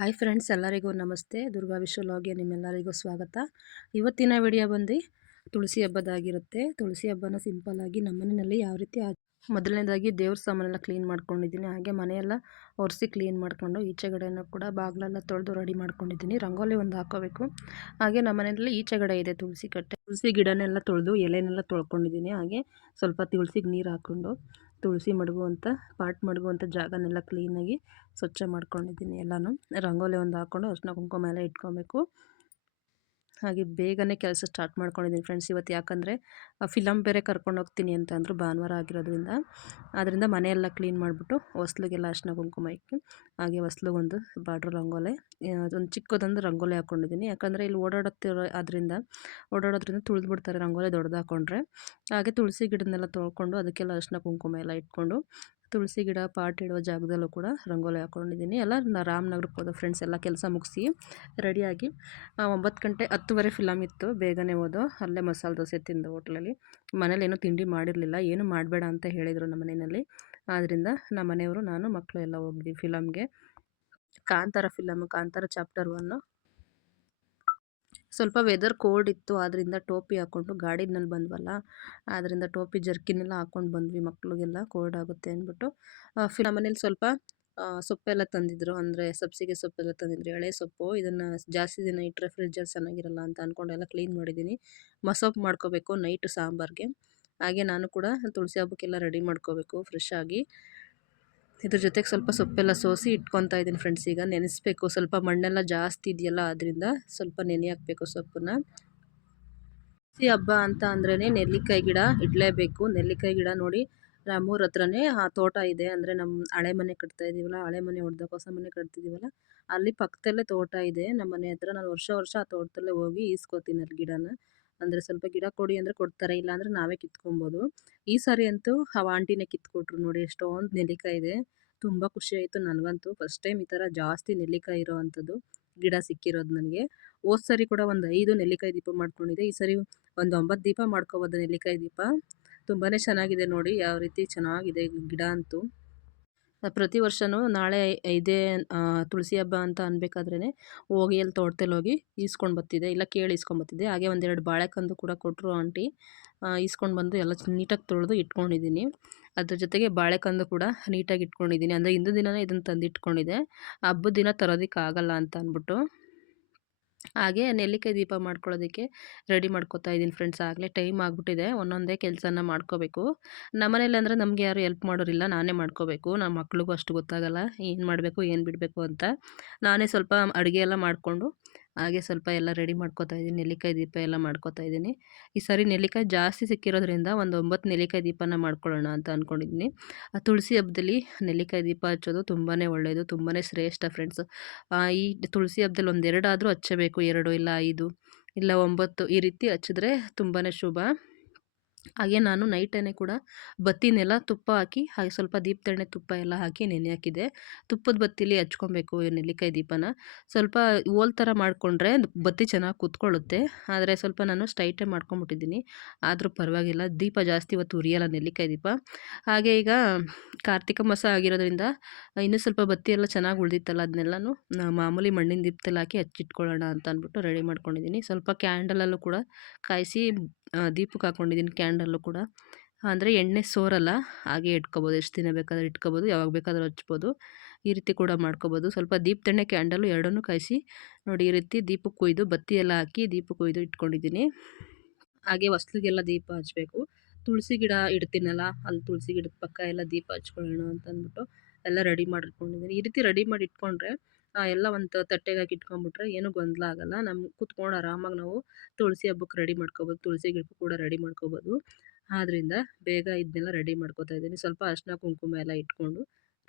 Hi friends, ಎಲ್ಲರಿಗೂ ನಮಸ್ತೆ. ದುರ್ಗಾ ವಿಶ್ವ ಲಾಗ್ಗೆ ನಿಮ್ಮೆಲ್ಲರಿಗೂ ಸ್ವಾಗತ. ಇವತ್ತಿನ ವಿಡಿಯೋ ಬಂದು ತುಳಸಿ ಹಬ್ಬದಾಗಿರುತ್ತೆ. ತುಳಸಿ ಹಬ್ಬನ ಸಿಂಪಲ್ಲಾಗಿ ನಮ್ಮ ಮನೆಯಲ್ಲಿ ಯಾವ ರೀತಿ ಮೊದಲನೇದಾಗಿ ದೇವ್ರ ಸಾಮಾನೆಲ್ಲ ಕ್ಲೀನ್ ಮಾಡ್ಕೊಂಡಿದ್ದೀನಿ. ಹಾಗೆ ಮನೆಯೆಲ್ಲ ಒರೆಸಿ ಕ್ಲೀನ್ ಮಾಡಿಕೊಂಡು ಈಚೆಗಡೆನೂ ಕೂಡ ಬಾಗಿಲೆಲ್ಲ ತೊಳೆದು ರೆಡಿ ಮಾಡ್ಕೊಂಡಿದ್ದೀನಿ. ರಂಗೋಲಿ ಒಂದು ಹಾಕೋಬೇಕು. ಹಾಗೆ ನಮ್ಮ ಮನೆಯಲ್ಲಿ ಈಚೆಗಡೆ ಇದೆ ತುಳಸಿ ಕಟ್ಟೆ. ತುಳಸಿ ಗಿಡನೆಲ್ಲ ತೊಳೆದು ಎಲೆನೆಲ್ಲ ತೊಳ್ಕೊಂಡಿದ್ದೀನಿ. ಹಾಗೆ ಸ್ವಲ್ಪ ತುಳಸಿಗೆ ನೀರು ಹಾಕ್ಕೊಂಡು ತುಳಸಿ ಮಡಗುವಂಥ ಮಡಗುವಂಥ ಜಾಗನೆಲ್ಲ ಕ್ಲೀನಾಗಿ ಸ್ವಚ್ಛ ಮಾಡ್ಕೊಂಡಿದ್ದೀನಿ. ಎಲ್ಲನೂ ರಂಗೋಲಿ ಒಂದು ಹಾಕ್ಕೊಂಡು ಅರಿಶಿನ ಕುಂಕುಮ ಎಲ್ಲ ಇಟ್ಕೊಬೇಕು. ಹಾಗೆ ಬೇಗನೆ ಕೆಲಸ ಸ್ಟಾರ್ಟ್ ಮಾಡ್ಕೊಂಡಿದ್ದೀನಿ ಫ್ರೆಂಡ್ಸ್ ಇವತ್ತು. ಯಾಕಂದರೆ ಫಿಲಮ್ ಬೇರೆ ಕರ್ಕೊಂಡು ಹೋಗ್ತೀನಿ ಅಂತ ಅಂದರು ಭಾನುವಾರ ಆಗಿರೋದ್ರಿಂದ. ಆದ್ದರಿಂದ ಮನೆಯೆಲ್ಲ ಕ್ಲೀನ್ ಮಾಡಿಬಿಟ್ಟು ಹೊಸ್ಲಿಗೆಲ್ಲ ಅರಿಶಿನ ಕುಂಕುಮ ಇಕ್ಕಿ ಹಾಗೆ ಹೊಸ್ಲಿಗೊಂದು ಬಾರ್ಡ್ರ್ ರಂಗೋಲಿ, ಒಂದು ಚಿಕ್ಕದೊಂದು ರಂಗೋಲಿ ಹಾಕ್ಕೊಂಡಿದ್ದೀನಿ. ಯಾಕಂದರೆ ಇಲ್ಲಿ ಓಡಾಡೋದ್ರಿಂದ ತುಳಿದ್ಬಿಡ್ತಾರೆ ರಂಗೋಲಿ ದೊಡ್ಡದು ಹಾಕ್ಕೊಂಡ್ರೆ. ಹಾಗೆ ತುಳಸಿ ಗಿಡನೆಲ್ಲ ತೊಳ್ಕೊಂಡು ಅದಕ್ಕೆಲ್ಲ ಅರಿಶಿನ ಕುಂಕುಮ ಎಲ್ಲ ಇಟ್ಕೊಂಡು ತುಳಸಿ ಗಿಡ ಪಾಟ್ ಇಡೋ ಜಾಗದಲ್ಲೂ ಕೂಡ ರಂಗೋಲಿ ಹಾಕ್ಕೊಂಡಿದ್ದೀನಿ. ಎಲ್ಲ ರಾಮನಗರಕ್ಕೆ ಹೋದೋ ಫ್ರೆಂಡ್ಸ್ ಎಲ್ಲ ಕೆಲಸ ಮುಗಿಸಿ ರೆಡಿಯಾಗಿ 9 ಗಂಟೆ 10:30 ಫಿಲಮ್ ಇತ್ತು. ಬೇಗನೆ ಹೋದೋ. ಅಲ್ಲೇ ಮಸಾಲೆ ದೋಸೆ ತಿಂದು ಹೋಟ್ಲಲ್ಲಿ. ಮನೇಲಿ ಏನೂ ತಿಂಡಿ ಮಾಡಿರಲಿಲ್ಲ. ಏನು ಮಾಡಬೇಡ ಅಂತ ಹೇಳಿದರು ನಮ್ಮ ಮನೆಯಲ್ಲಿ. ಆದ್ದರಿಂದ ನಮ್ಮ ಮನೆಯವರು ನಾನು ಮಕ್ಕಳು ಎಲ್ಲ ಹೋಗಿದ್ವಿ ಫಿಲಮ್ಗೆ. ಕಾಂತಾರ ಚಾಪ್ಟರ್ 1. ಸ್ವಲ್ಪ ವೆದರ್ ಕೋಲ್ಡ್ ಇತ್ತು, ಆದ್ದರಿಂದ ಟೋಪಿ ಹಾಕ್ಕೊಂಡು ಗಾಡಿನಲ್ಲಿ ಬಂದ್ವಲ್ಲ, ಆದ್ದರಿಂದ ಟೋಪಿ ಜರ್ಕಿನೆಲ್ಲ ಹಾಕ್ಕೊಂಡು ಬಂದ್ವಿ. ಮಕ್ಕಳಿಗೆಲ್ಲ ಕೋಲ್ಡ್ ಆಗುತ್ತೆ ಅಂದ್ಬಿಟ್ಟು. ನಮ್ಮ ಮನೇಲಿ ಸ್ವಲ್ಪ ಸೊಪ್ಪೆಲ್ಲ ತಂದಿದ್ರು, ಅಂದರೆ ಸಬ್ಸಿಗೆ ಸೊಪ್ಪೆಲ್ಲ ತಂದಿದ್ರು, ಎಳೆ ಸೊಪ್ಪು. ಇದನ್ನು ಜಾಸ್ತಿ ದಿನ ಇಟ್ಟರೆ ಫ್ರಿಜ್ಜಲ್ಲಿ ಚೆನ್ನಾಗಿರಲ್ಲ ಅಂತ ಅಂದ್ಕೊಂಡೆಲ್ಲ ಕ್ಲೀನ್ ಮಾಡಿದ್ದೀನಿ. ಮಸೊಪ್ಪು ಮಾಡ್ಕೋಬೇಕು ನೈಟು ಸಾಂಬಾರಿಗೆ. ಹಾಗೆ ನಾನು ಕೂಡ ತುಳಸಿ ಹಬ್ಬಕ್ಕೆಲ್ಲ ರೆಡಿ ಮಾಡ್ಕೋಬೇಕು ಫ್ರೆಶ್ ಆಗಿ. ಇದ್ರ ಜೊತೆಗೆ ಸ್ವಲ್ಪ ಸೊಪ್ಪೆಲ್ಲ ಸೋಸಿ ಇಟ್ಕೊತಾ ಇದ್ದೀನಿ ಫ್ರೆಂಡ್ಸ್. ಈಗ ನೆನೆಸ್ಬೇಕು, ಸ್ವಲ್ಪ ಮಣ್ಣೆಲ್ಲ ಜಾಸ್ತಿ ಇದೆಯಲ್ಲ, ಅದರಿಂದ ಸ್ವಲ್ಪ ನೆನೆ ಹಾಕಬೇಕು ಸೊಪ್ಪನ್ನ. ತುಳಸಿ ಹಬ್ಬ ಅಂತ ಅಂದ್ರೇ ನೆಲ್ಲಿಕಾಯಿ ಗಿಡ ಇಡಲೇಬೇಕು. ನೆಲ್ಲಿಕಾಯಿ ಗಿಡ ನೋಡಿ, ನಮ್ಮೂರ ಹತ್ರನೇ ಆ ತೋಟ ಇದೆ. ಅಂದರೆ ನಮ್ಮ ಹಳೆ ಮನೆ ಕಟ್ತಾ ಇದ್ದೀವಲ್ಲ, ಹಳೆ ಮನೆ ಹೊಡೆದಾಗ ಹೊಸ ಮನೆ ಕಟ್ತಿದ್ದೀವಲ್ಲ, ಅಲ್ಲಿ ಪಕ್ಕದಲ್ಲೇ ತೋಟ ಇದೆ ನಮ್ಮ ಮನೆ ಹತ್ರ. ನಾನು ವರ್ಷ ಆ ತೋಟದಲ್ಲೇ ಹೋಗಿ ಈಸ್ಕೊತೀನಿ ಅಲ್ಲಿ ಗಿಡನ. ಅಂದರೆ ಸ್ವಲ್ಪ ಗಿಡ ಕೊಡಿ ಅಂದರೆ ಕೊಡ್ತಾರೆ, ಇಲ್ಲಾಂದರೆ ನಾವೇ ಕಿತ್ಕೊಬೋದು. ಈ ಸಾರಿ ಅಂತೂ ಆ ಆಂಟಿನೇ ಕಿತ್ಕೊಟ್ರು ನೋಡಿ. ಎಷ್ಟೊಂದು ನೆಲ್ಲಿಕಾಯಿ ಇದೆ. ತುಂಬ ಖುಷಿ ಆಯಿತು ನನಗಂತೂ. ಫಸ್ಟ್ ಟೈಮ್ ಈ ಥರ ಜಾಸ್ತಿ ನೆಲ್ಲಿಕಾಯಿ ಇರೋ ಅಂಥದ್ದು ಗಿಡ ಸಿಕ್ಕಿರೋದು ನನಗೆ. ಹೋದ ಸರಿ ಕೂಡ ಒಂದು 5 ನೆಲ್ಲಿಕಾಯಿ ದೀಪ ಮಾಡ್ಕೊಂಡಿದ್ದೆ. ಈ ಸರಿ ಒಂದು 9 ದೀಪ ಮಾಡ್ಕೋಬೋದು ನೆಲ್ಲಿಕಾಯಿ ದೀಪ. ತುಂಬಾ ಚೆನ್ನಾಗಿದೆ ನೋಡಿ, ಯಾವ ರೀತಿ ಚೆನ್ನಾಗಿದೆ ಗಿಡ ಅಂತೂ. ಪ್ರತಿ ವರ್ಷವೂ ನಾಳೆ ಇದೇ ತುಳಸಿ ಹಬ್ಬ ಅಂತ ಅನ್ಬೇಕಾದ್ರೇ ಹೋಗಿ ಅಲ್ಲಿ ತೋಟದಲ್ಲಿ ಹೋಗಿ ಈಸ್ಕೊಂಡು ಬರ್ತಿದ್ದೆ, ಇಲ್ಲ ಕೇಳಿ ಈಸ್ಕೊಂಬರ್ತಿದ್ದೆ. ಹಾಗೆ ಒಂದೆರಡು ಬಾಳೆಕಂದು ಕೂಡ ಕೊಟ್ಟರು ಆಂಟಿ. ಈಸ್ಕೊಂಡು ಬಂದು ಎಲ್ಲ ನೀಟಾಗಿ ತೊಳೆದು ಇಟ್ಕೊಂಡಿದ್ದೀನಿ. ಅದ್ರ ಜೊತೆಗೆ ಬಾಳೆಕಂದು ಕೂಡ ನೀಟಾಗಿ ಇಟ್ಕೊಂಡಿದ್ದೀನಿ. ಅಂದರೆ ಹಿಂದಿನ ದಿನವೇ ಇದನ್ನು ತಂದು ಇಟ್ಕೊಂಡಿದ್ದೆ, ಹಬ್ಬದ ದಿನ ತರೋದಕ್ಕಾಗಲ್ಲ ಅಂತ ಅಂದ್ಬಿಟ್ಟು. ಹಾಗೆ ನೆಲ್ಲಿಕಾಯಿ ದೀಪ ಮಾಡ್ಕೊಳ್ಳೋದಕ್ಕೆ ರೆಡಿ ಮಾಡ್ಕೊತಾ ಇದ್ದೀನಿ ಫ್ರೆಂಡ್ಸ್. ಆಗಲೇ ಟೈಮ್ ಆಗಿಬಿಟ್ಟಿದೆ. ಒಂದೊಂದೇ ಕೆಲಸನ ಮಾಡ್ಕೋಬೇಕು. ನಮ್ಮ ಮನೇಲಿ ಅಂದರೆ ನಮಗೆ ಯಾರು ಹೆಲ್ಪ್ ಮಾಡೋರಿಲ್ಲ, ನಾನೇ ಮಾಡ್ಕೋಬೇಕು. ನಮ್ಮ ಮಕ್ಳಿಗೂ ಅಷ್ಟು ಗೊತ್ತಾಗಲ್ಲ ಏನು ಮಾಡಬೇಕು ಏನು ಬಿಡಬೇಕು ಅಂತ. ನಾನೇ ಸ್ವಲ್ಪ ಅಡುಗೆ ಎಲ್ಲ ಮಾಡಿಕೊಂಡು ಹಾಗೆ ಸ್ವಲ್ಪ ಎಲ್ಲ ರೆಡಿ ಮಾಡ್ಕೊತಾ ಇದ್ದೀನಿ. ನೆಲ್ಲಿಕಾಯಿ ದೀಪ ಎಲ್ಲ ಮಾಡ್ಕೊತಾ ಇದ್ದೀನಿ. ಈ ಸಾರಿ ನೆಲ್ಲಿಕಾಯಿ ಜಾಸ್ತಿ ಸಿಕ್ಕಿರೋದ್ರಿಂದ ಒಂದು 9 ನೆಲ್ಲಿಕಾಯಿ ದೀಪನ ಮಾಡ್ಕೊಳ್ಳೋಣ ಅಂತ ಅಂದ್ಕೊಂಡಿದ್ದೀನಿ. ತುಳಸಿ ಹಬ್ಬದಲ್ಲಿ ನೆಲ್ಲಿಕಾಯಿ ದೀಪ ಹಚ್ಚೋದು ತುಂಬಾ ಒಳ್ಳೆಯದು, ತುಂಬಾ ಶ್ರೇಷ್ಠ ಫ್ರೆಂಡ್ಸ್. ಈ ತುಳಸಿ ಹಬ್ಬದಲ್ಲಿ 1 2 ಆದರೂ ಹಚ್ಚಬೇಕು. 2 ಇಲ್ಲ 5 ಇಲ್ಲ 9 ಈ ರೀತಿ ಹಚ್ಚಿದ್ರೆ ತುಂಬಾ ಶುಭ. ಹಾಗೆ ನಾನು ನೈಟೇ ಕೂಡ ಬತ್ತಿನೆಲ್ಲ ತುಪ್ಪ ಹಾಕಿ, ಹಾಗೆ ಸ್ವಲ್ಪ ದೀಪದೆಣ್ಣೆ ತುಪ್ಪ ಎಲ್ಲ ಹಾಕಿ ನೆನೆ ಹಾಕಿದ್ದೆ. ತುಪ್ಪದ ಬತ್ತಿಲಿ ಹಚ್ಕೊಬೇಕು ನೆಲ್ಲಿಕಾಯಿ ದೀಪನ. ಸ್ವಲ್ಪ ಓಲ್ ಥರ ಮಾಡಿಕೊಂಡ್ರೆ ಬತ್ತಿ ಚೆನ್ನಾಗಿ ಕುತ್ಕೊಳ್ಳುತ್ತೆ. ಆದರೆ ಸ್ವಲ್ಪ ನಾನು ಸ್ಟ್ರೈಟೇ ಮಾಡ್ಕೊಂಬಿಟ್ಟಿದ್ದೀನಿ, ಆದರೂ ಪರವಾಗಿಲ್ಲ. ದೀಪ ಜಾಸ್ತಿ ಹೊತ್ತು ಉರಿಯಲ್ಲ ನೆಲ್ಲಿಕಾಯಿ ದೀಪ. ಹಾಗೆ ಈಗ ಕಾರ್ತಿಕ ಮಾಸ ಆಗಿರೋದ್ರಿಂದ ಇನ್ನೂ ಸ್ವಲ್ಪ ಬತ್ತಿ ಎಲ್ಲ ಚೆನ್ನಾಗಿ ಉಳಿದಿತ್ತಲ್ಲ, ಅದನ್ನೆಲ್ಲನೂ ಮಾಮೂಲಿ ಮಣ್ಣಿನ ದೀಪದಲ್ಲಿ ಹಾಕಿ ಹಚ್ಚಿಟ್ಕೊಳ್ಳೋಣ ಅಂತ ಅಂದ್ಬಿಟ್ಟು ರೆಡಿ ಮಾಡ್ಕೊಂಡಿದ್ದೀನಿ. ಸ್ವಲ್ಪ ಕ್ಯಾಂಡಲಲ್ಲೂ ಕೂಡ ಕಾಯಿಸಿ ದೀಪಕ್ಕೆ ಹಾಕ್ಕೊಂಡಿದ್ದೀನಿ. ಕ್ಯಾಂಡಲ್ಲು ಕೂಡ ಅಂದರೆ ಎಣ್ಣೆ ಸೋರಲ್ಲ, ಹಾಗೆ ಇಟ್ಕೊಬೋದು. ಎಷ್ಟು ದಿನ ಬೇಕಾದರೂ ಇಟ್ಕೊಬೋದು, ಯಾವಾಗ ಬೇಕಾದರೂ ಹಚ್ಬೋದು. ಈ ರೀತಿ ಕೂಡ ಮಾಡ್ಕೊಬೋದು. ಸ್ವಲ್ಪ ದೀಪದೆಣ್ಣೆ ಕ್ಯಾಂಡಲ್ಲು ಎರಡನ್ನೂ ಕಾಯಿಸಿ ನೋಡಿ, ಈ ರೀತಿ ದೀಪಕ್ಕೆ ಕೊಯ್ದು ಬತ್ತಿ ಎಲ್ಲ ಹಾಕಿ ದೀಪಕ್ಕೆ ಕೊಯ್ದು ಇಟ್ಕೊಂಡಿದ್ದೀನಿ. ಹಾಗೆ ಹೊಸ್ಲಿಗೆಲ್ಲ ದೀಪ ಹಚ್ಚಬೇಕು. ತುಳಸಿ ಗಿಡ ಇಡ್ತೀನಲ್ಲ, ಅಲ್ಲಿ ತುಳಸಿ ಗಿಡದ ಪಕ್ಕ ಎಲ್ಲ ದೀಪ ಹಚ್ಕೊಳ್ಳೋಣ ಅಂತ ಅಂದ್ಬಿಟ್ಟು ಎಲ್ಲ ರೆಡಿ ಮಾಡಿಟ್ಕೊಂಡಿದ್ದೀನಿ. ಈ ರೀತಿ ರೆಡಿ ಮಾಡಿ ಇಟ್ಕೊಂಡ್ರೆ ಎಲ್ಲ ಒಂದು ತಟ್ಟೆಗೆ ಹಾಕಿ ಇಟ್ಕೊಂಡ್ಬಿಟ್ರೆ ಏನೂ ಗೊಂದಲ ಆಗೋಲ್ಲ. ನಮ್ಗೆ ಕೂತ್ಕೊಂಡು ಆರಾಮಾಗಿ ನಾವು ತುಳಸಿ ಹಬ್ಬಕ್ಕೆ ರೆಡಿ ಮಾಡ್ಕೊಬೋದು, ತುಳಸಿ ಗಿಡಕ್ಕೂ ಕೂಡ ರೆಡಿ ಮಾಡ್ಕೊಬೋದು. ಆದ್ದರಿಂದ ಬೇಗ ಇದನ್ನೆಲ್ಲ ರೆಡಿ ಮಾಡ್ಕೊತಾ ಇದ್ದೀನಿ. ಸ್ವಲ್ಪ ಅರಿಶಿನ ಕುಂಕುಮ ಎಲ್ಲ ಇಟ್ಕೊಂಡು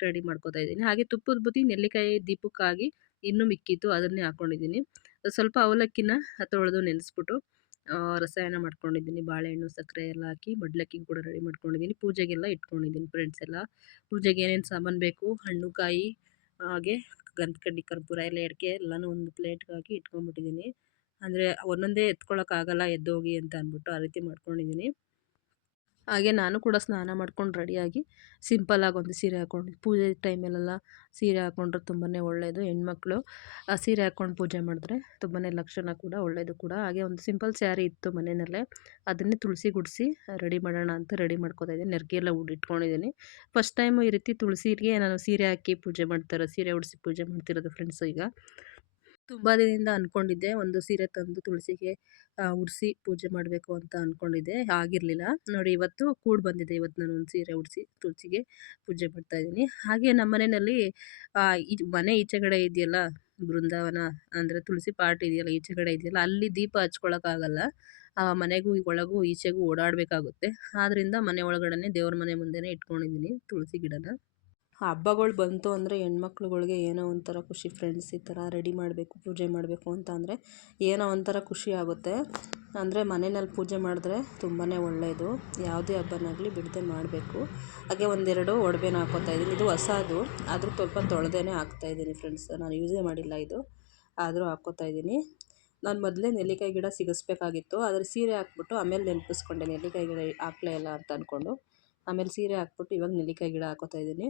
ರೆಡಿ ಮಾಡ್ಕೊತಾ ಇದ್ದೀನಿ. ಹಾಗೆ ತುಪ್ಪದ ಬುತ್ತಿ ನೆಲ್ಲಿಕಾಯಿ ದೀಪಕ್ಕಾಗಿ ಇನ್ನೂ ಮಿಕ್ಕಿತ್ತು, ಅದನ್ನೇ ಹಾಕ್ಕೊಂಡಿದ್ದೀನಿ. ಸ್ವಲ್ಪ ಅವಲಕ್ಕಿನ ತೊಳೆದು ನೆನೆಸ್ಬಿಟ್ಟು ರಸಾಯನ ಮಾಡ್ಕೊಂಡಿದ್ದೀನಿ. ಬಾಳೆಹಣ್ಣು ಸಕ್ಕರೆ ಎಲ್ಲ ಹಾಕಿ ಮಡ್ಲಕ್ಕಿ ಕೂಡ ರೆಡಿ ಮಾಡ್ಕೊಂಡಿದ್ದೀನಿ. ಪೂಜೆಗೆಲ್ಲ ಇಟ್ಕೊಂಡಿದ್ದೀನಿ ಫ್ರೆಂಡ್ಸ್ ಎಲ್ಲ. ಪೂಜೆಗೆ ಏನೇನು ಸಾಮಾನು ಬೇಕು, ಹಣ್ಣು ಕಾಯಿ ಹಾಗೆ ಗಂಧಕಡ್ಡಿ ಕರ್ಪೂರ ಎಲ್ಲ ಎಡಕೆ ಎಲ್ಲನೂ ಒಂದು ಪ್ಲೇಟ್ಗೆ ಹಾಕಿ ಇಟ್ಕೊಂಡ್ಬಿಟ್ಟಿದ್ದೀನಿ. ಅಂದರೆ ಒಂದೊಂದೇ ಎತ್ಕೊಳ್ಳೋಕ್ಕಾಗಲ್ಲ ಎದ್ದೋಗಿ ಅಂತ ಅಂದ್ಬಿಟ್ಟು ಆ ರೀತಿ ಮಾಡ್ಕೊಂಡಿದ್ದೀನಿ. ಹಾಗೆ ನಾನು ಕೂಡ ಸ್ನಾನ ಮಾಡ್ಕೊಂಡು ರೆಡಿಯಾಗಿ ಸಿಂಪಲ್ಲಾಗಿ ಒಂದು ಸೀರೆ ಹಾಕ್ಕೊಂಡು ಪೂಜೆ ಟೈಮಲ್ಲೆಲ್ಲ ಸೀರೆ ಹಾಕ್ಕೊಂಡ್ರೆ ತುಂಬಾ ಒಳ್ಳೆಯದು. ಹೆಣ್ಮಕ್ಳು ಸೀರೆ ಹಾಕ್ಕೊಂಡು ಪೂಜೆ ಮಾಡಿದ್ರೆ ತುಂಬಾ ಲಕ್ಷಣ ಕೂಡ ಒಳ್ಳೆಯದು ಕೂಡ. ಹಾಗೆ ಒಂದು ಸಿಂಪಲ್ ಸ್ಯಾರಿ ಇತ್ತು ಮನೆಯಲ್ಲೇ, ಅದನ್ನೇ ತುಳಸಿ ಗುಡಿಸಿ ರೆಡಿ ಮಾಡೋಣ ಅಂತ ರೆಡಿ ಮಾಡ್ಕೊತಾ ಇದ್ದೀನಿ. ನೆರಿಗೆ ಎಲ್ಲ ಇಟ್ಕೊಂಡಿದ್ದೀನಿ. ಫಸ್ಟ್ ಟೈಮು ಈ ರೀತಿ ತುಳಸಿಗೆ ನಾನು ಸೀರೆ ಹಾಕಿ ಪೂಜೆ ಮಾಡ್ತಾರೋ, ಸೀರೆ ಉಡಿಸಿ ಪೂಜೆ ಮಾಡ್ತಿರೋದು ಫ್ರೆಂಡ್ಸು. ಈಗ ತುಂಬ ದಿನದಿಂದ ಅಂದ್ಕೊಂಡಿದ್ದೆ ಒಂದು ಸೀರೆ ತಂದು ತುಳಸಿಗೆ ಉಡಿಸಿ ಪೂಜೆ ಮಾಡಬೇಕು ಅಂತ ಅಂದ್ಕೊಂಡಿದ್ದೆ, ಆಗಿರಲಿಲ್ಲ. ನೋಡಿ ಇವತ್ತು ಕೂಡಿ ಬಂದಿದೆ. ಇವತ್ತು ನಾನು ಒಂದು ಸೀರೆ ಉಡಿಸಿ ತುಳಸಿಗೆ ಪೂಜೆ ಮಾಡ್ತಾಯಿದ್ದೀನಿ. ಹಾಗೆ ನಮ್ಮ ಮನೆಯಲ್ಲಿ ಮನೆ ಈಚೆಗಡೆ ಇದೆಯಲ್ಲ ಬೃಂದಾವನ, ಅಂದರೆ ತುಳಸಿ ಪಾಟ್ ಇದೆಯಲ್ಲ ಈಚೆಗಡೆ ಇದೆಯಲ್ಲ, ಅಲ್ಲಿ ದೀಪ ಹಚ್ಕೊಳಕ್ಕಾಗಲ್ಲ. ಮನೆಗೂ ಒಳಗೂ ಈಚೆಗೂ ಓಡಾಡಬೇಕಾಗುತ್ತೆ. ಆದ್ದರಿಂದ ಮನೆ ಒಳಗಡೆ ದೇವ್ರ ಮನೆ ಮುಂದೆನೇ ಇಟ್ಕೊಂಡಿದ್ದೀನಿ ತುಳಸಿ ಗಿಡನ. ಹಬ್ಬಗಳು ಬಂತು ಅಂದರೆ ಹೆಣ್ಮಕ್ಳುಗಳ್ಗೆ ಏನೋ ಒಂಥರ ಖುಷಿ ಫ್ರೆಂಡ್ಸ್. ಈ ಥರ ರೆಡಿ ಮಾಡಬೇಕು ಪೂಜೆ ಮಾಡಬೇಕು ಅಂತ ಅಂದರೆ ಏನೋ ಒಂಥರ ಖುಷಿ ಆಗುತ್ತೆ. ಅಂದರೆ ಮನೆಯಲ್ಲಿ ಪೂಜೆ ಮಾಡಿದ್ರೆ ತುಂಬಾ ಒಳ್ಳೆಯದು. ಯಾವುದೇ ಹಬ್ಬನಾಗಲಿ ಬಿಡದೆ ಮಾಡಬೇಕು. ಹಾಗೆ ಒಂದೆರಡು ಒಡವೆನ ಹಾಕ್ಕೊತಾ ಇದ್ದೀನಿ. ಇದು ಹೊಸದು, ಆದರೂ ಸ್ವಲ್ಪ ತೊಳೆದೇನೆ ಹಾಕ್ತಾಯಿದ್ದೀನಿ ಫ್ರೆಂಡ್ಸ್. ನಾನು ಯೂಸೇ ಮಾಡಿಲ್ಲ ಇದು, ಆದರೂ ಹಾಕ್ಕೊತಾ ಇದ್ದೀನಿ. ನಾನು ಮೊದಲೇ ನೆಲ್ಲಿಕಾಯಿ ಗಿಡ ಸಿಗಿಸ್ಬೇಕಾಗಿತ್ತು, ಆದರೆ ಸೀರೆ ಹಾಕ್ಬಿಟ್ಟು ಆಮೇಲೆ ನೆನಪಿಸ್ಕೊಂಡೆ ನೆಲ್ಲಿಕಾಯಿ ಗಿಡ ಹಾಕ್ಲೇ ಇಲ್ಲ ಅಂತ ಅಂದ್ಕೊಂಡು. ಆಮೇಲೆ ಸೀರೆ ಹಾಕ್ಬಿಟ್ಟು ಇವಾಗ ನೆಲ್ಲಿಕಾಯಿ ಗಿಡ ಹಾಕ್ಕೊತಾ ಇದ್ದೀನಿ.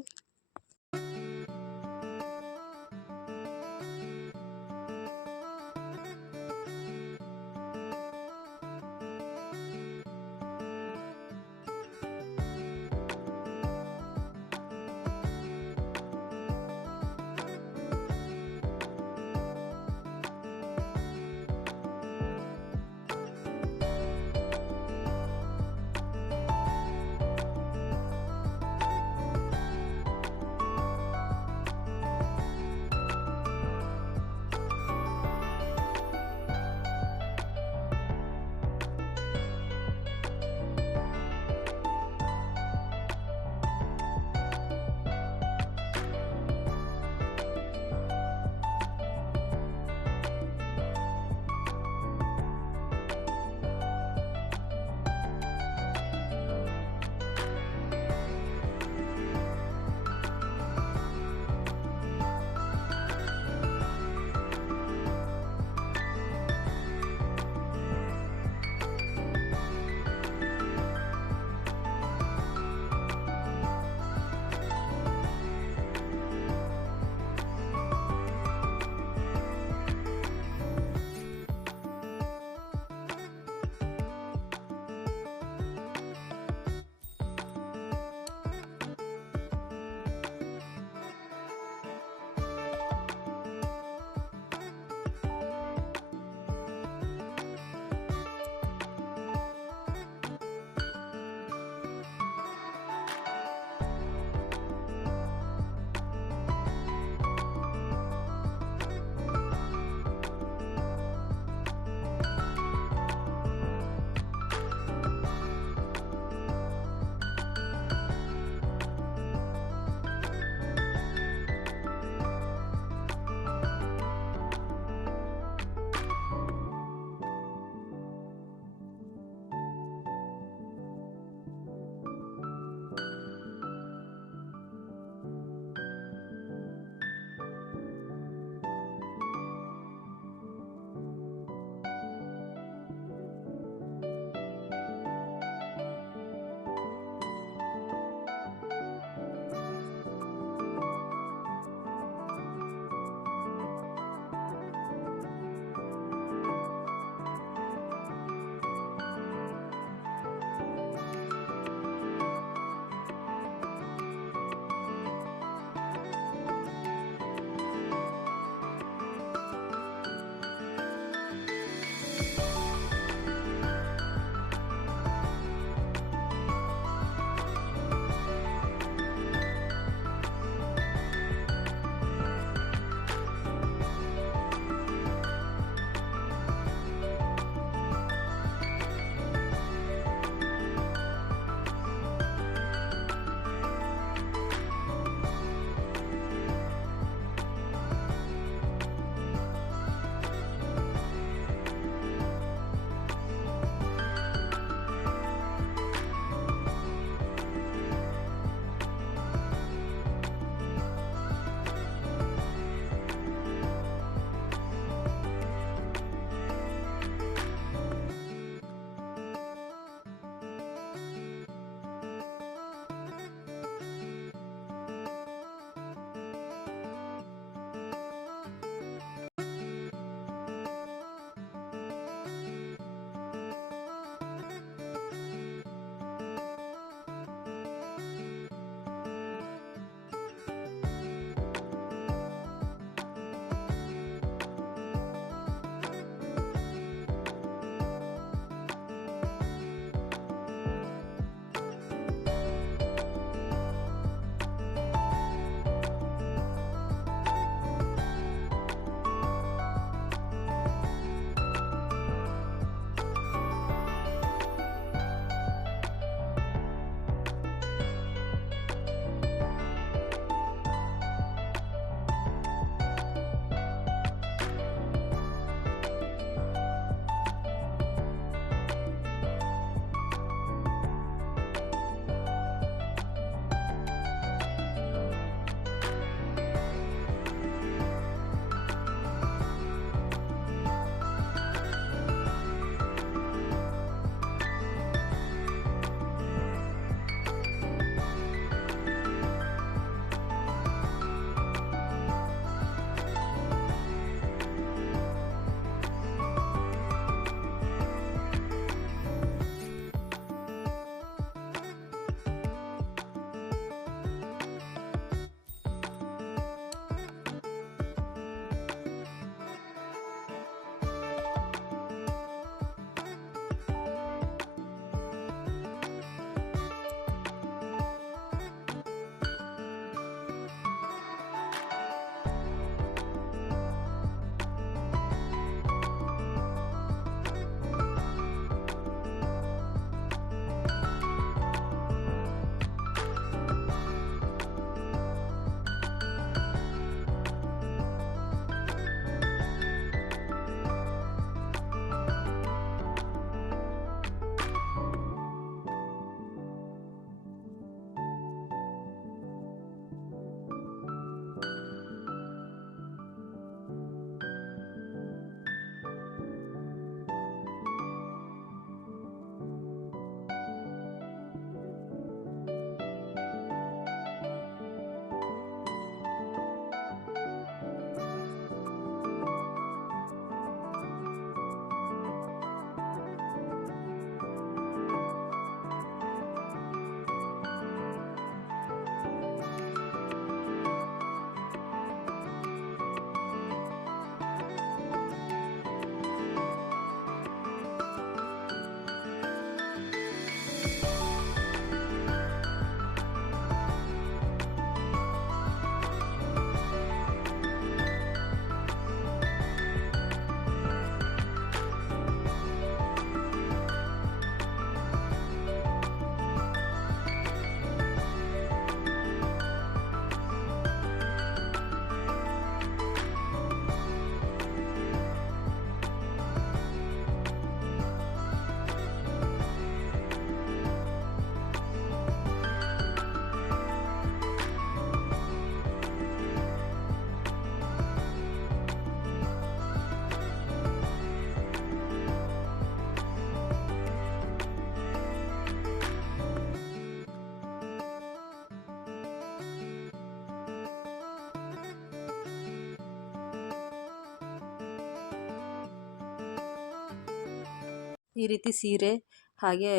ಈ ರೀತಿ ಸೀರೆ ಹಾಗೆ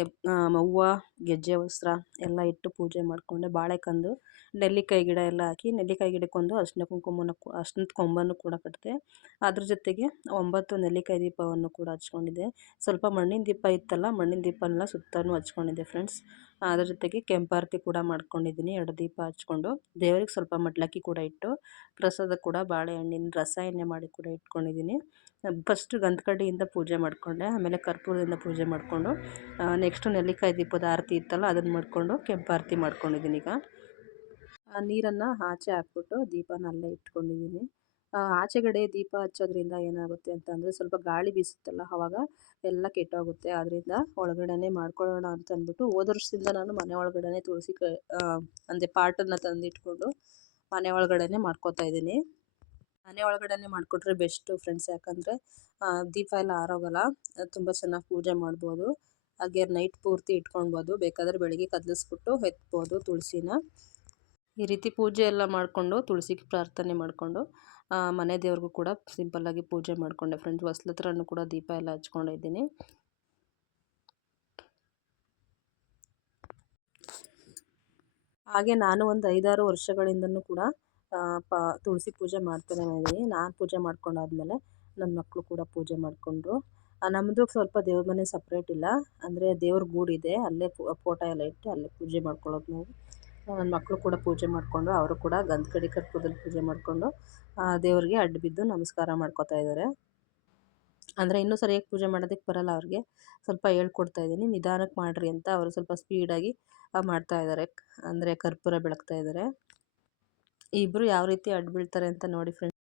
ಹೂವು ಗೆಜ್ಜೆ ವಸ್ತ್ರ ಎಲ್ಲ ಇಟ್ಟು ಪೂಜೆ ಮಾಡಿಕೊಂಡೆ. ಬಾಳೆಕಂದು ನೆಲ್ಲಿಕಾಯಿ ಗಿಡ ಎಲ್ಲ ಹಾಕಿ ನೆಲ್ಲಿಕಾಯಿ ಗಿಡಕ್ಕೊಂದು ಅರಿಶಿನ ಕುಂಕುಮನ ಅರಿಶಿನದ ಕೊಂಬನ್ನು ಕೂಡ ಕಟ್ಟಿದೆ. ಅದ್ರ ಜೊತೆಗೆ 9 ನೆಲ್ಲಿಕಾಯಿ ದೀಪವನ್ನು ಕೂಡ ಹಚ್ಕೊಂಡಿದ್ದೆ. ಸ್ವಲ್ಪ ಮಣ್ಣಿನ ದೀಪ ಇತ್ತಲ್ಲ, ಮಣ್ಣಿನ ದೀಪನೆಲ್ಲ ಸುತ್ತಲೂ ಹಚ್ಕೊಂಡಿದ್ದೆ ಫ್ರೆಂಡ್ಸ್. ಅದ್ರ ಜೊತೆಗೆ ಕೆಂಪಾರತಿ ಕೂಡ ಮಾಡ್ಕೊಂಡಿದ್ದೀನಿ. 2 ದೀಪ ಹಚ್ಕೊಂಡು ದೇವರಿಗೆ ಸ್ವಲ್ಪ ಮಡ್ಲಕ್ಕಿ ಕೂಡ ಇಟ್ಟು ಪ್ರಸಾದ ಕೂಡ ಬಾಳೆಹಣ್ಣಿನ ರಸ ಎಣ್ಣೆ ಮಾಡಿ ಕೂಡ ಇಟ್ಕೊಂಡಿದ್ದೀನಿ. ಫಸ್ಟ್ ಗಂಧಕಡ್ಡಿಯಿಂದ ಪೂಜೆ ಮಾಡಿಕೊಂಡೆ, ಆಮೇಲೆ ಕರ್ಪೂರದಿಂದ ಪೂಜೆ ಮಾಡಿಕೊಂಡು ನೆಕ್ಸ್ಟು ನೆಲ್ಲಿಕಾಯಿ ದೀಪದ ಆರತಿ ಇತ್ತಲ್ಲ ಅದನ್ನು ಮಾಡಿಕೊಂಡು ಕೆಂಪಾರತಿ ಮಾಡ್ಕೊಂಡಿದ್ದೀನಿ. ಈಗ ನೀರನ್ನು ಆಚೆ ಹಾಕ್ಬಿಟ್ಟು ದೀಪನ ಅಲ್ಲೇ ಇಟ್ಕೊಂಡಿದ್ದೀನಿ. ಆಚೆಗಡೆ ದೀಪ ಹಚ್ಚೋದ್ರಿಂದ ಏನಾಗುತ್ತೆ ಅಂತಂದರೆ ಸ್ವಲ್ಪ ಗಾಳಿ ಬೀಸುತ್ತಲ್ಲ, ಆವಾಗ ಎಲ್ಲ ಕೆಟ್ಟೋಗುತ್ತೆ. ಆದ್ದರಿಂದ ಒಳಗಡೆ ಮಾಡ್ಕೊಳ್ಳೋಣ ಅಂತ ಅಂದ್ಬಿಟ್ಟು ಹೋದ ವರ್ಷದಿಂದ ನಾನು ಮನೆ ಒಳಗಡೆ ತುಳಸಿ ಅಂದರೆ ಪಾಟನ್ನು ತಂದಿಟ್ಕೊಂಡು ಮನೆ ಒಳಗಡೆ ಮಾಡ್ಕೋತಾ ಇದ್ದೀನಿ. ಮನೆ ಒಳಗಡೆ ಮಾಡಿಕೊಟ್ರೆ ಬೆಸ್ಟು ಫ್ರೆಂಡ್ಸ್, ಯಾಕಂದರೆ ದೀಪ ಎಲ್ಲ ಆರೋಗಲ್ಲ, ತುಂಬ ಚೆನ್ನಾಗಿ ಪೂಜೆ ಮಾಡ್ಬೋದು. ಹಾಗೆ ನೈಟ್ ಪೂರ್ತಿ ಇಟ್ಕೊಳ್ಬೋದು, ಬೇಕಾದರೆ ಬೆಳಿಗ್ಗೆ ಕದಲಿಸ್ಬಿಟ್ಟು ಎತ್ಬೋದು ತುಳಸಿನ. ಈ ರೀತಿ ಪೂಜೆ ಎಲ್ಲ ಮಾಡಿಕೊಂಡು ತುಳಸಿಗೆ ಪ್ರಾರ್ಥನೆ ಮಾಡಿಕೊಂಡು ಮನೆ ದೇವ್ರಿಗೂ ಕೂಡ ಸಿಂಪಲ್ಲಾಗಿ ಪೂಜೆ ಮಾಡಿಕೊಂಡೆ ಫ್ರೆಂಡ್ಸ್. ಹೊಸ್ಲ ಹತ್ರನೂ ಕೂಡ ದೀಪ ಎಲ್ಲ ಹಚ್ಕೊಂಡಿದ್ದೀನಿ. ಹಾಗೆ ನಾನು ಒಂದು 5-6 ವರ್ಷಗಳಿಂದನೂ ಕೂಡ ತುಳಸಿ ಪೂಜೆ ಮಾಡ್ತಾನೆ ಇದ್ದೀನಿ. ನಾನು ಪೂಜೆ ಮಾಡ್ಕೊಂಡಾದ್ಮೇಲೆ ನನ್ನ ಮಕ್ಕಳು ಕೂಡ ಪೂಜೆ ಮಾಡಿಕೊಂಡ್ರು. ನಮ್ಮದು ಸ್ವಲ್ಪ ದೇವ್ರ ಮನೆ ಸಪ್ರೇಟ್ ಇಲ್ಲ, ಅಂದರೆ ದೇವ್ರ ಗೂಡಿದೆ, ಅಲ್ಲೇ ಫೋಟೋ ಎಲ್ಲ ಇಟ್ಟು ಅಲ್ಲೇ ಪೂಜೆ ಮಾಡ್ಕೊಳ್ಳೋದು ನಾವು. ನನ್ನ ಮಕ್ಕಳು ಕೂಡ ಪೂಜೆ ಮಾಡಿಕೊಂಡು ಅವರು ಕೂಡ ಗಂಧಕಡ್ಡಿ ಕರ್ಪೂರದಲ್ಲಿ ಪೂಜೆ ಮಾಡಿಕೊಂಡು ದೇವರಿಗೆ ಅಡ್ಡ ಬಿದ್ದು ನಮಸ್ಕಾರ ಮಾಡ್ಕೋತಾ ಇದ್ದಾರೆ. ಅಂದರೆ ಇನ್ನೂ ಸರಿಯಾಗಿ ಪೂಜೆ ಮಾಡೋದಕ್ಕೆ ಬರಲ್ಲ ಅವ್ರಿಗೆ, ಸ್ವಲ್ಪ ಹೇಳ್ಕೊಡ್ತಾ ಇದ್ದೀನಿ, ನಿಧಾನಕ್ಕೆ ಮಾಡಿರಿ ಅಂತ. ಅವರು ಸ್ವಲ್ಪ ಸ್ಪೀಡಾಗಿ ಮಾಡ್ತಾ ಇದ್ದಾರೆ, ಅಂದರೆ ಕರ್ಪೂರ ಬೆಳಗ್ತಾ ಇದ್ದಾರೆ. ಇಬ್ಬರು ಯಾವ ರೀತಿ ಅಡ್ಡ ಬೀಳ್ತಾರೆ ಅಂತ ನೋಡಿ ಫ್ರೆಂಡ್ಸ್.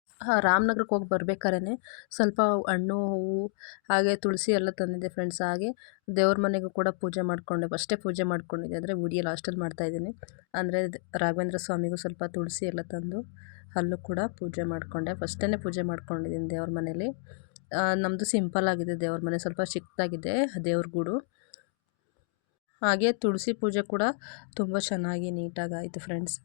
ರಾಮನಗರಕ್ಕೆ ಹೋಗಿ ಬರ್ಬೇಕಾದ್ರೆ ಸ್ವಲ್ಪ ಹಣ್ಣು ಹೂವು ಹಾಗೆ ತುಳಸಿ ಎಲ್ಲ ತಂದಿದ್ದೆ ಫ್ರೆಂಡ್ಸ್. ಹಾಗೆ ದೇವ್ರ ಮನೆಗೂ ಕೂಡ ಪೂಜೆ ಮಾಡಿಕೊಂಡೆ. ಫಸ್ಟೇ ಪೂಜೆ ಮಾಡ್ಕೊಂಡಿದ್ದೆ, ಅಂದರೆ ವಿಡಿಯೋ ಲಾಸ್ಟಲ್ಲಿ ಮಾಡ್ತಾಯಿದ್ದೀನಿ. ಅಂದರೆ ರಾಘವೇಂದ್ರ ಸ್ವಾಮಿಗೂ ಸ್ವಲ್ಪ ತುಳಸಿ ಎಲ್ಲ ತಂದು ಅಲ್ಲೂ ಕೂಡ ಪೂಜೆ ಮಾಡಿಕೊಂಡೆ. ಫಸ್ಟೇ ಪೂಜೆ ಮಾಡ್ಕೊಂಡಿದ್ದೀನಿ ದೇವ್ರ ಮನೇಲಿ. ನಮ್ಮದು ಸಿಂಪಲ್ ಆಗಿದೆ ದೇವ್ರ ಮನೆ, ಸ್ವಲ್ಪ ಚಿಕ್ಕದಾಗಿದೆ ದೇವ್ರ ಗೂಡು. ಹಾಗೆ ತುಳಸಿ ಪೂಜೆ ಕೂಡ ತುಂಬ ಚೆನ್ನಾಗಿ ನೀಟಾಗಿ ಆಯಿತು ಫ್ರೆಂಡ್ಸ್.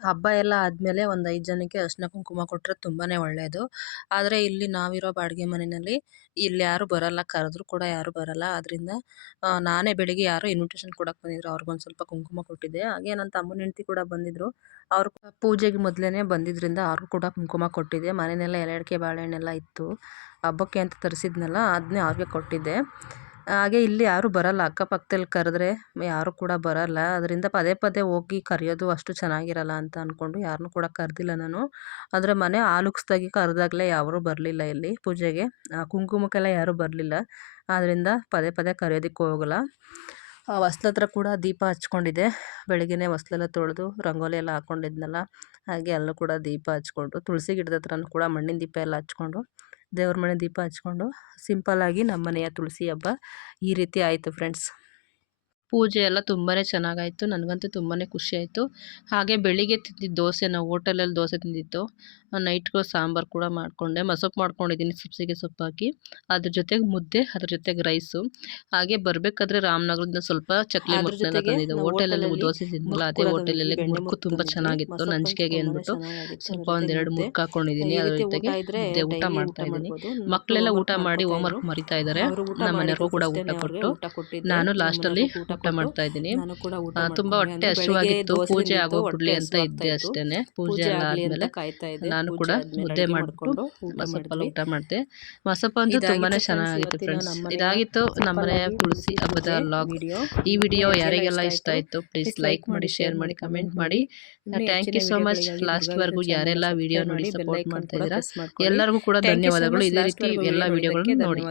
ಹಬ್ಬ ಎಲ್ಲ ಆದಮೇಲೆ ಒಂದು 5 ಜನಕ್ಕೆ ಅರಿಶಿನ ಕುಂಕುಮ ಕೊಟ್ಟರೆ ತುಂಬಾ ಒಳ್ಳೆಯದು. ಆದರೆ ಇಲ್ಲಿ ನಾವಿರೋ ಬಾಡಿಗೆ ಮನೆಯಲ್ಲಿ ಇಲ್ಲಿ ಯಾರೂ ಬರಲ್ಲ, ಕರೆದ್ರೂ ಕೂಡ ಯಾರೂ ಬರಲ್ಲ. ಆದ್ದರಿಂದ ನಾನೇ ಬೆಳಿಗ್ಗೆ ಯಾರೋ ಇನ್ವಿಟೇಷನ್ ಕೊಡೋಕೆ ಬಂದಿದ್ರು, ಅವ್ರಿಗೊಂದು ಸ್ವಲ್ಪ ಕುಂಕುಮ ಕೊಟ್ಟಿದ್ದೆ. ಹಾಗೆ ನನ್ನ ತಮ್ಮನ ಹೆಂಡತಿ ಕೂಡ ಬಂದಿದ್ದರು, ಅವರು ಪೂಜೆಗೆ ಮೊದಲೇ ಬಂದಿದ್ದರಿಂದ ಅವ್ರಿಗೂ ಕೂಡ ಕುಂಕುಮ ಕೊಟ್ಟಿದ್ದೆ. ಮನೆಯೆಲ್ಲ ಎಲೆ ಬಾಳೆಹಣ್ಣೆಲ್ಲ ಇತ್ತು, ಹಬ್ಬಕ್ಕೆ ಅಂತ ತರಿಸಿದ್ನಲ್ಲ ಅದನ್ನೇ ಅವ್ರಿಗೆ ಕೊಟ್ಟಿದ್ದೆ. ಹಾಗೆ ಇಲ್ಲಿ ಯಾರೂ ಬರಲ್ಲ, ಅಕ್ಕಪಕ್ಕದಲ್ಲಿ ಕರೆದ್ರೆ ಯಾರೂ ಕೂಡ ಬರಲ್ಲ. ಅದರಿಂದ ಪದೇ ಪದೇ ಹೋಗಿ ಕರೆಯೋದು ಅಷ್ಟು ಚೆನ್ನಾಗಿರಲ್ಲ ಅಂತ ಅಂದ್ಕೊಂಡು ಯಾರನ್ನೂ ಕೂಡ ಕರೆದಿಲ್ಲ ನಾನು. ಆದರೆ ಮನೆ ಆಲುಕ್ಸ್ದಾಗಿ ಕರೆದಾಗಲೇ ಯಾರೂ ಬರಲಿಲ್ಲ ಇಲ್ಲಿ ಪೂಜೆಗೆ, ಕುಂಕುಮಕ್ಕೆಲ್ಲ ಯಾರೂ ಬರಲಿಲ್ಲ. ಆದ್ದರಿಂದ ಪದೇ ಪದೇ ಕರೆಯೋದಕ್ಕೆ ಹೋಗಲ್ಲ. ಹೊಸ್ಲ ಹತ್ರ ಕೂಡ ದೀಪ ಹಚ್ಕೊಂಡಿದ್ದೆ, ಬೆಳಗ್ಗೆನೇ ಹೊಸ್ಲೆಲ್ಲ ತೊಳೆದು ರಂಗೋಲಿ ಎಲ್ಲ ಹಾಕ್ಕೊಂಡಿದ್ನಲ್ಲ, ಹಾಗೆ ಅಲ್ಲೂ ಕೂಡ ದೀಪ ಹಚ್ಕೊಂಡು ತುಳಸಿ ಗಿಡದ ಹತ್ರನೂ ಕೂಡ ಮಣ್ಣಿನ ದೀಪ ಎಲ್ಲ ಹಚ್ಕೊಂಡು ದೇವ್ರ ಮನೆ ದೀಪ ಹಚ್ಕೊಂಡು ಸಿಂಪಲ್ಲಾಗಿ ನಮ್ಮ ಮನೆಯ ತುಳಸಿ ಹಬ್ಬ ಈ ರೀತಿ ಆಯಿತು ಫ್ರೆಂಡ್ಸ್. ಪೂಜೆ ಎಲ್ಲ ತುಂಬಾ ಚೆನ್ನಾಗಾಯಿತು, ನನಗಂತೂ ತುಂಬಾ ಖುಷಿ ಆಯಿತು. ಹಾಗೆ ಬೆಳಿಗ್ಗೆ ತಿಂದಿದ್ದು ದೋಸೆ, ನಾವು ಹೋಟೆಲಲ್ಲಿ ದೋಸೆ ತಿಂದಿತ್ತು. ನೈಟ್ಗೂ ಸಾಂಬಾರು ಕೂಡ ಮಾಡಿಕೊಂಡೆ, ಮಸೊಪ್ಪು ಮಾಡ್ಕೊಂಡಿದ್ದೀನಿ ಸಬ್ಸಿಗೆ ಸೊಪ್ಪು ಹಾಕಿ, ಅದ್ರ ಜೊತೆಗೆ ಮುದ್ದೆ, ಅದ್ರ ಜೊತೆಗೆ ರೈಸು. ಹಾಗೆ ಬರಬೇಕಾದ್ರೆ ರಾಮನಗರದಿಂದ ಸ್ವಲ್ಪ ಚಕ್ಲಿ ಮುರುಕನ್ನೆಲ್ಲ ತಂದಿದ್ದೆ. ಹೋಟೆಲಲ್ಲಿ ದೋಸೆ ತಿಂದಿಲ್ಲ, ಅದೇ ಹೋಟೆಲಲ್ಲಿ ಮುರುಕು ತುಂಬ ಚೆನ್ನಾಗಿತ್ತು. ನಂಜಿಕೆಗೆ ಅಂದ್ಬಿಟ್ಟು ಸ್ವಲ್ಪ 1-2 ಮುರುಕು ಹಾಕ್ಕೊಂಡಿದ್ದೀನಿ. ಅದ್ರ ಜೊತೆಗೆ ಮುದ್ದೆ ಊಟ ಮಾಡ್ತಾ ಇದ್ದೀನಿ. ಮಕ್ಕಳೆಲ್ಲ ಊಟ ಮಾಡಿ ಹೋಮ್ವರ್ಕ್ ಮರಿತಾ ಇದ್ದಾರೆ. ನಮ್ಮ ಮನೆಯವ್ರಿಗೂ ಕೂಡ ಊಟ ಕೊಟ್ಟು ನಾನು ಲಾಸ್ಟಲ್ಲಿ ಊಟ ಮಾಡ್ತಾ ಇದ್ದೀನಿ. ತುಂಬ ಹೊಟ್ಟೆ ಹಸಿವಾಗಿತ್ತು, ಪೂಜೆ ಆಗೋಗ್ಬಿಡ್ಲಿ ಅಂತ ಇದ್ದೆ ಅಷ್ಟೇನೆ. ಪೂಜೆ ಎಲ್ಲ ಆದಮೇಲೆ ನಾನು ಕೂಡ ಮುದ್ದೆ ಮಾಡಿಬಿಟ್ಟು ಮಸಪ್ಪಲ್ಲಿ ಊಟ ಮಾಡಿದೆ. ಮಸಪ್ಪ ಅಂತೂ ತುಂಬಾ ಚೆನ್ನಾಗಿತ್ತು ಫ್ರೆಂಡ್ಸ್. ಇದಾಗಿತ್ತು ನಮ್ಮನೆಯ ತುಳಸಿ ಹಬ್ಬದ ವ್ಲಾಗ್. ಈ ವಿಡಿಯೋ ಯಾರಿಗೆಲ್ಲ ಇಷ್ಟ ಆಯಿತು ಪ್ಲೀಸ್ ಲೈಕ್ ಮಾಡಿ, ಶೇರ್ ಮಾಡಿ, ಕಮೆಂಟ್ ಮಾಡಿ. Thank you so much. ಲಾಸ್ಟ್ವರೆಗೂ ಯಾರೆಲ್ಲ ವಿಡಿಯೋ ನೋಡಿ ಸಪೋರ್ಟ್ ಮಾಡ್ತಾ ಇದ್ದೀರಾ ಎಲ್ಲರಿಗೂ ಕೂಡ ಧನ್ಯವಾದಗಳು. ಇದೇ ರೀತಿ ಎಲ್ಲ ವಿಡಿಯೋಗಳನ್ನು ನೋಡಿ.